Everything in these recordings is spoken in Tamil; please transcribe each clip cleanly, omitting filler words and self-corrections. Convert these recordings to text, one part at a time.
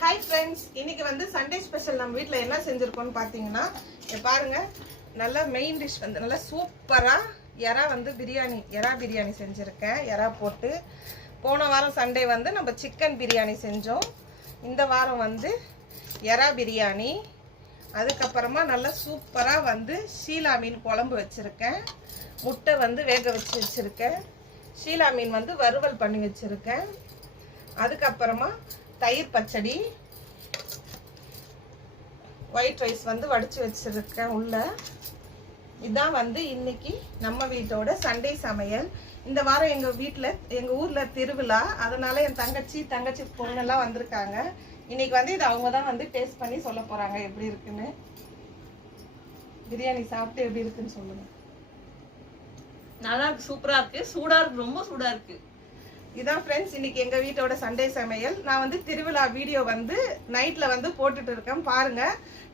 ஹாய் ஃப்ரெண்ட்ஸ், இன்னைக்கு வந்து சண்டே ஸ்பெஷல் நம்ம வீட்டில் என்ன செஞ்சுருக்கோம்னு பார்த்தீங்கன்னா, பாருங்க, நல்லா மெயின் டிஷ் வந்து நல்லா சூப்பராக எறா வந்து எறா பிரியாணி செஞ்சுருக்கேன். எறா போட்டு போன வாரம் சண்டே வந்து நம்ம சிக்கன் பிரியாணி செஞ்சோம். இந்த வாரம் வந்து எறா பிரியாணி, அதுக்கப்புறமா நல்லா சூப்பராக வந்து ஷீலா மீன் குழம்பு வச்சுருக்கேன். முட்டை வந்து வேக வச்சு வச்சுருக்கேன். ஷீலா மீன் வந்து வறுவல் பண்ணி வச்சுருக்கேன். அதுக்கப்புறமா தயிர் பச்சடி, ஒயிட் ரைஸ் வந்து வடித்து வச்சுருக்கேன் உள்ள. இதுதான் வந்து இன்னைக்கு நம்ம வீட்டோட சண்டே சமையல். இந்த வாரம் எங்கள் ஊரில் திருவிழா, அதனால என் தங்கச்சி பொண்ணெல்லாம் வந்திருக்காங்க. இன்னைக்கு வந்து இது அவங்க தான் வந்து டேஸ்ட் பண்ணி சொல்ல போகிறாங்க எப்படி இருக்குன்னு. பிரியாணி சாப்பிட்டு எப்படி இருக்குன்னு சொல்லுங்க. நல்லா இருக்கு, சூப்பரா இருக்கு, சூடா இருக்கு, ரொம்ப சூடா இருக்கு. இதான் ஃப்ரெண்ட்ஸ் இன்னைக்கு எங்கள் வீட்டோட சண்டே சமையல். நான் வந்து திருவிழா வீடியோ வந்து நைட்டில் வந்து போட்டுட்டு இருக்கேன் பாருங்க.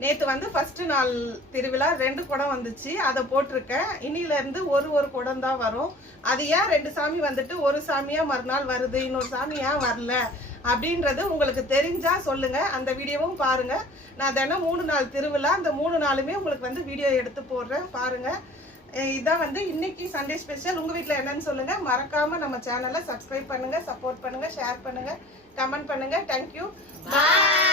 நேற்று வந்து ஃபர்ஸ்ட் நாள் திருவிழா 2 குடம் வந்துச்சு, அதை போட்டிருக்கேன். இன்னிலேருந்து ஒரு குடம் தான் வரும். அது ஏன் 2 சாமி வந்துட்டு ஒரு சாமியாக மறுநாள் வருது, இன்னொரு சாமி ஏன் வரல அப்படின்றது உங்களுக்கு தெரிஞ்சா சொல்லுங்க. அந்த வீடியோவும் பாருங்க. நான் தினம் 3 நாள் திருவிழா, அந்த 3 நாளுமே உங்களுக்கு வந்து வீடியோ எடுத்து போடுறேன் பாருங்க. இதான் வந்து இன்னைக்கு சண்டே ஸ்பெஷல். உங்க வீட்டில் என்னன்னு சொல்லுங்க. மறக்காம நம்ம சேனலை சப்ஸ்கிரைப் பண்ணுங்க, சப்போர்ட் பண்ணுங்க, ஷேர் பண்ணுங்க, கமெண்ட் பண்ணுங்க. தேங்க்யூ, பாய்.